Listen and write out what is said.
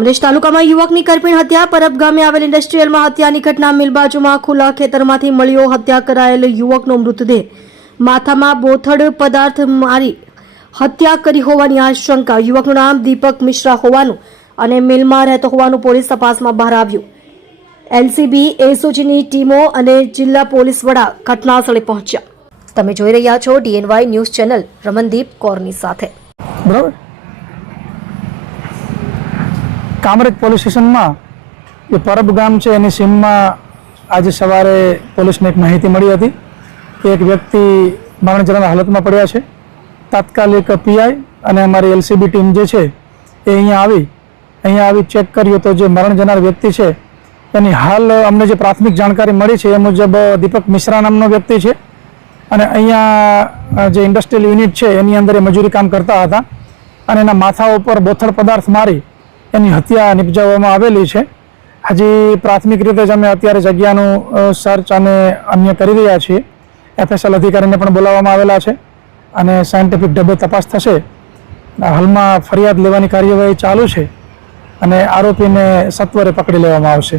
અમરેશ તાલુકામાં યુવકની કરપીણ હત્યા. પરબ ગામે આવેલ ઇન્ડસ્ટ્રીયલમાં હત્યાની ઘટના. મિલ બાજુમાં ખુલ્લા ખેતરમાંથી મળ્યો હત્યા કરાયેલ યુવકનો મૃતદેહ. માથામાં બોથડ પદાર્થ મારી હત્યા કરી હોવાની આશંકા. યુવકનું નામ દીપક મિશ્રા હોવાનું અને મિલમાં રહેતો હોવાનું પોલીસ તપાસમાં બહાર આવ્યું. એલસીબી એસઓજીની ટીમો અને જિલ્લા પોલીસ વડા ઘટનાસ્થળે પહોંચ્યા. તમે જોઈ રહ્યા છો DNY ન્યૂઝ ચેનલ રમનદીપ કૌરની સાથે. બરાબર. કામરેજ પોલીસ સ્ટેશનમાં જે પરબ ગામ છે એની સીમમાં આજે સવારે પોલીસને એક માહિતી મળી હતી કે એક વ્યક્તિ મરણ જનાર હાલતમાં પડ્યા છે. તાત્કાલિક પીઆઈ અને અમારી એલસીબી ટીમ જે છે એ અહીંયા આવી ચેક કર્યું તો જે મરણ જનાર વ્યક્તિ છે એની હાલ અમને જે પ્રાથમિક જાણકારી મળી છે એ મુજબ દીપક મિશ્રા નામનો વ્યક્તિ છે અને અહીંયા જે ઇન્ડસ્ટ્રીયલ યુનિટ છે એની અંદર એ મજૂરી કામ કરતા હતા અને એના માથા ઉપર બોથડ પદાર્થ મારી એની હત્યા નિપજાવવામાં આવેલી છે. હજી પ્રાથમિક રીતે જ અમે અત્યારે જગ્યાનું સર્ચ અને અન્ય કરી રહ્યા છીએ. FSL અધિકારીને પણ બોલાવવામાં આવેલા છે અને સાયન્ટિફિક ઢબે તપાસ થશે. હાલમાં ફરિયાદ લેવાની કાર્યવાહી ચાલુ છે અને આરોપીને સત્વરે પકડી લેવામાં આવશે.